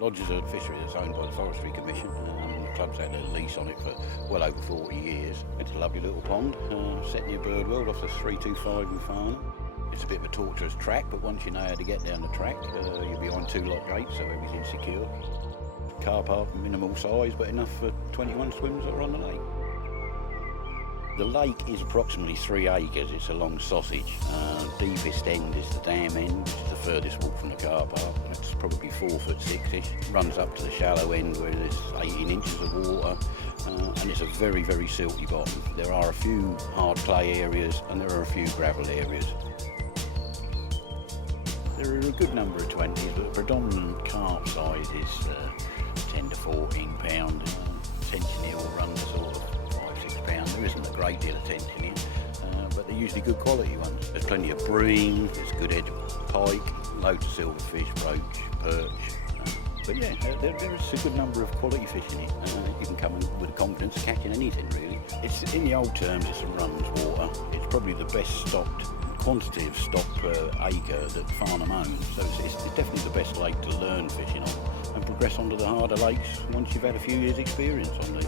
Lodge is a fishery that's owned by the Forestry Commission. The club's had a lease on it for well over 40 years. It's a lovely little pond, set near Birdworld off the 325 in Farnham. It's a bit of a torturous track, but once you know how to get down the track, you're behind two lock gates, so everything's secure. Carp are minimal size, but enough for 21 swims that are on the lake. The lake is approximately 3 acres. It's a long sausage. Deepest end is the dam end, which is the furthest walk from the car park. It's probably 4 foot 6-ish. Runs up to the shallow end where there's 18 inches of water, and it's a very, very silty bottom. There are a few hard clay areas and there are a few gravel areas. There are a good number of 20s, but the predominant carp size is 10 to 14 pound. Tension here will run sort of £5–6. There isn't a great deal of tension here, but they're usually good quality ones. There's plenty of bream, there's good edge pike, loads of silverfish, roach, perch. But yeah, there is a good number of quality fish in it. You can come in with confidence of catching anything really. It's in the old terms, it's a runs water. It's probably the best stocked quantity of stock per acre that Farnham owns. So it's definitely the best lake to learn fishing on and progress onto the harder lakes once you've had a few years experience on these.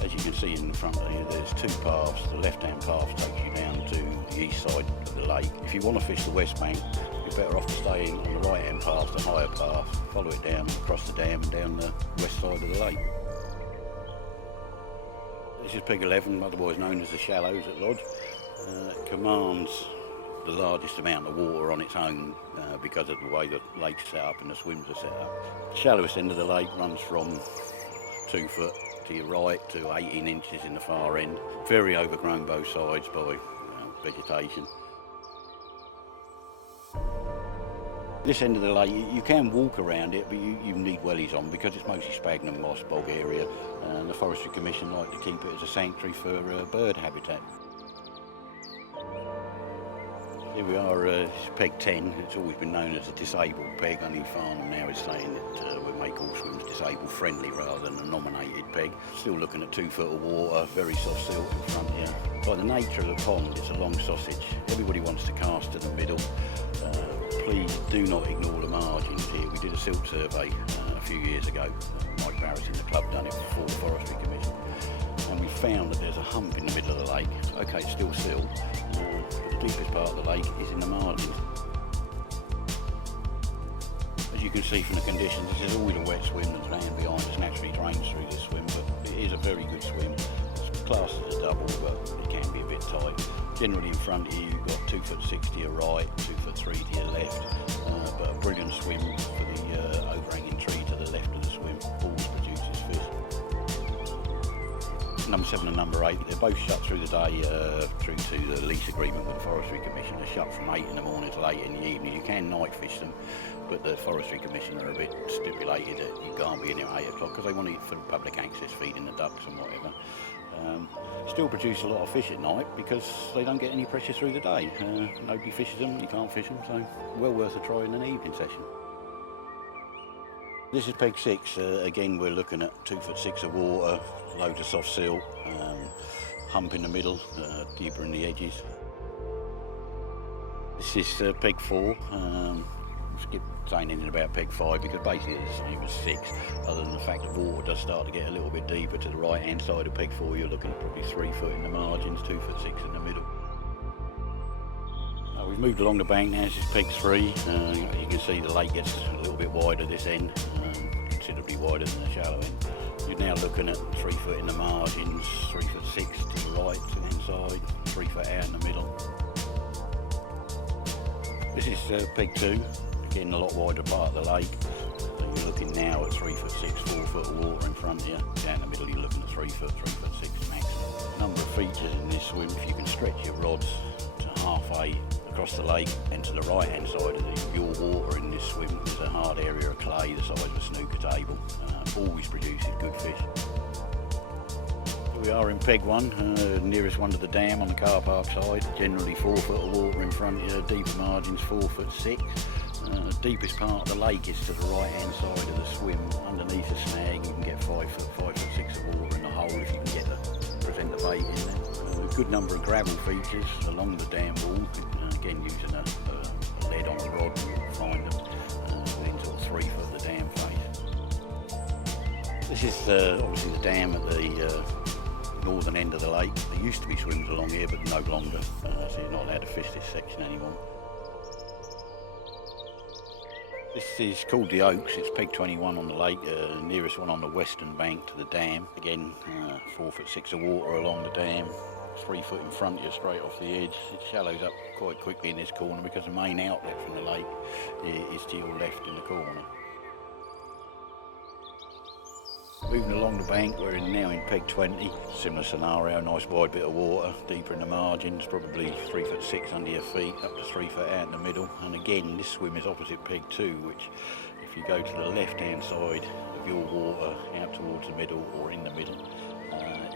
As you can see in the front here, there's two paths. The left-hand path takes you down to the east side of the lake. If you want to fish the west bank, you're better off to stay on the right-hand path, the higher path, follow it down across the dam and down the west side of the lake. This is Peg 11, otherwise known as the Shallows at Lodge. It commands the largest amount of water on its own because of the way the lake's set up and the swims are set up. The shallowest end of the lake runs from 2 foot to your right to 18 inches in the far end. Very overgrown both sides by vegetation. This end of the lake, you can walk around it, but you need wellies on because it's mostly sphagnum moss bog area, and the Forestry Commission like to keep it as a sanctuary for bird habitat. Here we are, it's Peg 10. It's always been known as a disabled peg. Only Farnham now is saying that we make all swims disabled friendly rather than a nominated peg. Still looking at 2 foot of water, very soft silt in front here. By the nature of the pond, it's a long sausage. Everybody wants to cast to the middle. Please do not ignore the margins here. We did a silt survey a few years ago. Mike Barrett in the club done it before the Forestry Commission. And we found that there's a hump in the middle of the lake. Okay, it's still silt, but the deepest part of the lake is in the margins. As you can see from the conditions, this is always a wet swim. The land behind us naturally drains through this swim, but it is a very good swim. It's classed as a double, but it can be a bit tight. Generally in front of you, you've got 2 foot 6 to your right, 2 foot 3 to your left, but a brilliant swim for the overhanging tree to the left of the swim. Always produces fish. Number 7 and number 8, they're both shut through the day through to the lease agreement with the Forestry Commission. They're shut from 8 in the morning to 8 in the evening. You can night fish them, but the Forestry Commission are a bit stipulated that you can't be in there at 8 o'clock because they want it for public access, feeding the ducks and whatever. Still produce a lot of fish at night because they don't get any pressure through the day. Nobody fishes them, you can't fish them, so well worth a try in an evening session. This is Peg 6. Again, we're looking at 2 foot 6 of water, loads of soft silt, hump in the middle, deeper in the edges. This is Peg 4. Skip saying anything about Peg 5 because basically it's the same as 6, other than the fact that water does start to get a little bit deeper to the right hand side of Peg 4. You're looking at probably 3 foot in the margins, 2 foot 6 in the middle. We've moved along the bank now. This is Peg 3. You can see the lake gets a little bit wider this end, considerably wider than the shallow end. You're now looking at 3 foot in the margins, 3 foot 6 to the right to the inside, 3 foot out in the middle. This is Peg 2. Again, a lot wider part of the lake. So you're looking now at 3 foot 6, 4 foot of water in front of you. Down the middle, you're looking at 3 foot 6 max. Number of features in this swim. If you can stretch your rods to half 8 across the lake and to the right hand side of your water in this swim, there's a hard area of clay the size of a snooker table. Always produces good fish. Here we are in Peg 1, nearest one to the dam on the car park side. Generally 4 foot of water in front of you, deeper margins 4 foot 6. The deepest part of the lake is to the right hand side of the swim. Underneath the snag you can get 5 foot 6 of water in the hole if you can get present the bait in there. A good number of gravel features along the dam wall, again using a head on the rod, you'll find them within sort of 3 foot of the dam face. This is obviously the dam at the northern end of the lake. There used to be swims along here, but no longer, so you're not allowed to fish this section anymore. This is called the Oaks. It's peg 21 on the lake, nearest one on the western bank to the dam. Again, 4'6" of water along the dam, 3 foot in front of you, straight off the edge. It shallows up quite quickly in this corner because the main outlet from the lake is to your left in the corner. Moving along the bank, we're now in peg 20. Similar scenario, nice wide bit of water, deeper in the margins, probably 3'6" under your feet, up to 3 foot out in the middle. And again, this swim is opposite peg 2, which if you go to the left-hand side of your water, out towards the middle or in the middle,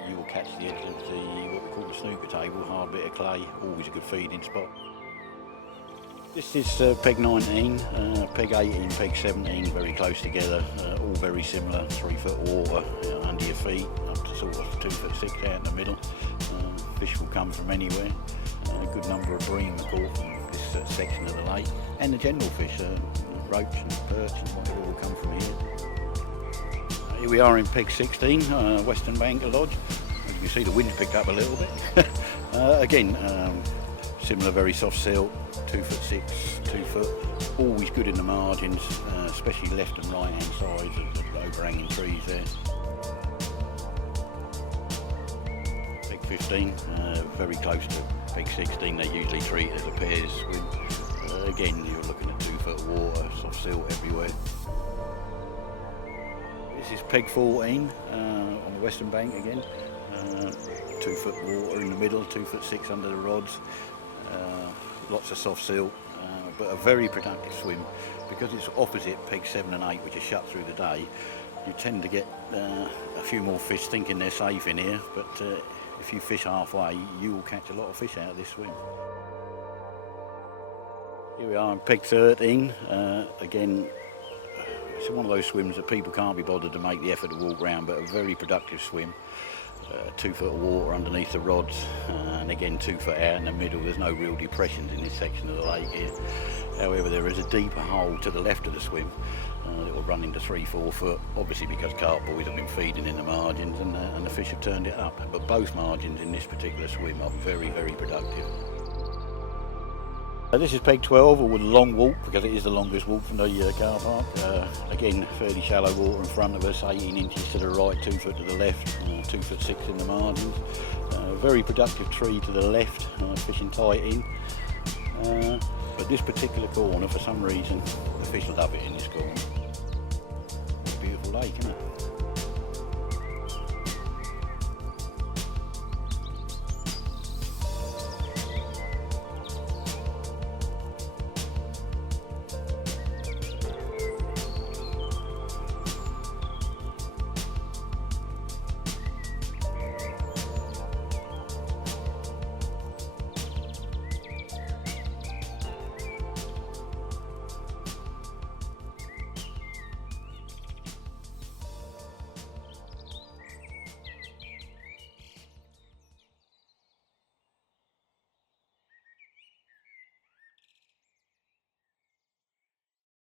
you will catch the edge of the, what we call the snooker table, hard bit of clay, always a good feeding spot. This is peg 19, peg 18, peg 17, very close together, all very similar, 3 foot water under your feet, up to sort of 2'6" out in the middle. Fish will come from anywhere. A good number of bream are caught from this section of the lake, and the general fish, roach and perch and whatever will come from here. Here we are in peg 16, western bank of Lodge. As you can see, the wind's picked up a little bit. Again, similar, very soft silt, 2'6", 2 foot, always good in the margins, especially left and right hand sides of the overhanging trees there. Peg 15, very close to peg 16, they usually treat as a pairs swim. Again, you're looking at 2 foot water, soft silt everywhere. This is peg 14 on the western bank again, 2 foot water in the middle, 2'6" under the rods. Lots of soft silt, but a very productive swim. Because it's opposite peg 7 and 8, which are shut through the day, you tend to get a few more fish thinking they're safe in here, but if you fish halfway, you will catch a lot of fish out of this swim. Here we are in peg 13, again, it's one of those swims that people can't be bothered to make the effort to walk around, but a very productive swim. 2 foot of water underneath the rods, and again 2 foot out in the middle. There's no real depressions in this section of the lake here. However, there is a deeper hole to the left of the swim that will run into 3-4 foot, obviously because carp boys have been feeding in the margins and the fish have turned it up. But both margins in this particular swim are very, very productive. This is peg 12, or with a long walk, because it is the longest walk from the car park. Again, fairly shallow water in front of us, 18 inches to the right, 2 foot to the left, 2'6" in the margins. Very productive tree to the left, fishing tight in. But this particular corner, for some reason, the fish love it in this corner. Beautiful lake, isn't it?